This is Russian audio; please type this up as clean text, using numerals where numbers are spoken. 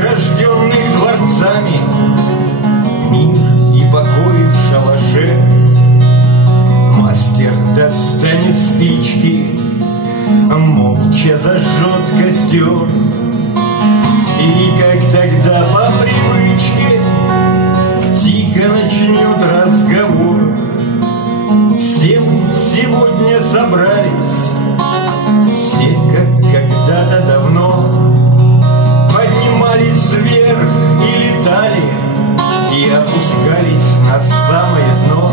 Рожденных дворцами, мир и покой в шалаше. Мастер достанет спички, молча зажжет костер, и как тогда по привычке тихо начнет разговор. Все мы сегодня собрались, все как когда-то давно, поднимались вверх и летали, и опускались на самое дно.